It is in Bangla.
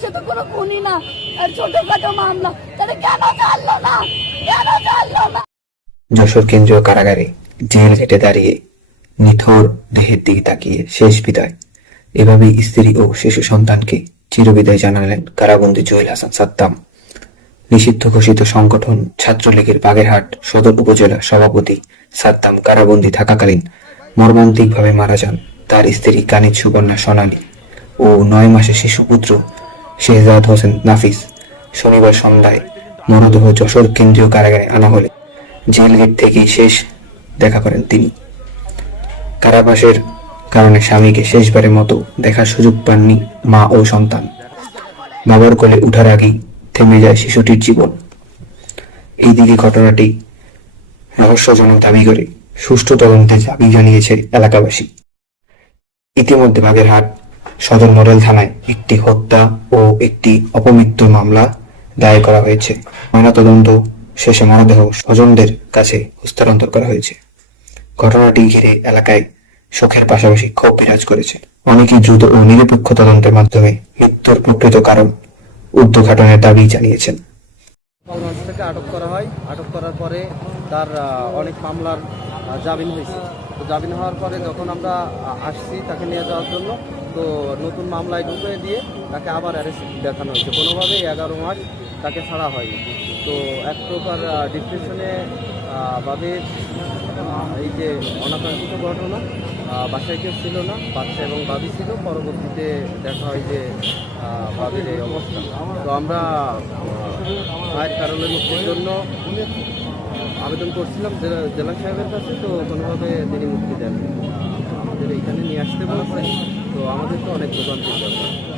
সে তো কোনো খুনি না। আর ছোটখাটো মামলা। তাহলে কেন জানলো না? কেন জানলো না? যশোর কেন্দ্রীয় কারাগারে জেল ঘেটে দাঁড়িয়ে নিথর দেহের দিকে তাকিয়ে শেষ বিদায়। এভাবেই স্ত্রী ও শিশু সন্তানকে চিরবিদায় জানালেন কারাবন্দী জুয়েল হাসান সাদ্দাম। নিষিদ্ধ ঘোষিত সংগঠন ছাত্রলীগের বাগেরহাট সদর উপজেলা সভাপতি সাদ্দাম কারাবন্দী থাকাকালীন মর্মান্তিকভাবে মারা যান তার স্ত্রী কানিজ সুবর্ণা সোনালী ও নয় মাসের শিশুপুত্র শেহজাদ হোসেন নাফিস। শনিবার সন্ধ্যায় মরদেহ যশোর কেন্দ্রীয় কারাগারে আনা হলে জেল গেট থেকেই শেষ দেখা করেন তিনি। কারাবাসের কারণে স্বামীকে শেষবারের মতো দেখার সুযোগ পাননি মা ও সন্তান। বাবার কোলে উঠার আগেই থেমে যায় শিশুটির জীবন। এইদিকে ঘটনাটি রহস্যজনক দাবি করে সুষ্ঠু তদন্তে দাবি জানিয়েছে এলাকাবাসী। ইতিমধ্যে বাগেরহাট সদর মডেল থানায় একটি হত্যা ও একটি অপমৃত্যুর মামলা দায়ের করা হয়েছে। ময়নাতদন্ত শেষে মরদেহ স্বজনদের কাছে হস্তান্তর করা হয়েছে। ঘটনাটি ঘিরে এলাকায় শোকের পাশাপাশি ক্ষোভ বিরাজ করেছে। অনেকেই দ্রুত ও নিরপেক্ষ তদন্তের মাধ্যমে মৃত্যুর প্রকৃত কারণ উদ্ঘাটনের দাবি জানিয়েছেন। থেকে আটক করা হয়। আটক করার পরে তার অনেক মামলার জামিন হয়েছে। তো জামিন হওয়ার পরে যখন আমরা আসছি তাকে নিয়ে যাওয়ার জন্য তো নতুন মামলায় ঢুকে দিয়ে তাকে আবার অ্যারেস্ট দেখানো হয়েছে। কোনোভাবেই এগারো মাস তাকে ছাড়া হয়নি। তো এক প্রকার ডিপ্রেশনে ভাবে এই যে অনাকাঙ্ক্ষিত ঘটনা বাসায় কেউ ছিল না, বাচ্চা এবং বাবি ছিল, পরবর্তীতে দেখা হয় যে বাবির এই অবস্থা। তো আমরা মায়ের কারণে মুক্তির জন্য আবেদন করছিলাম জেলা সাহেবের কাছে, তো কোনোভাবে তিনি মুক্তি দেন আমাদের এইখানে নিয়ে আসতে বলেছেন। তো আমাদের তো অনেক দোকান দরকার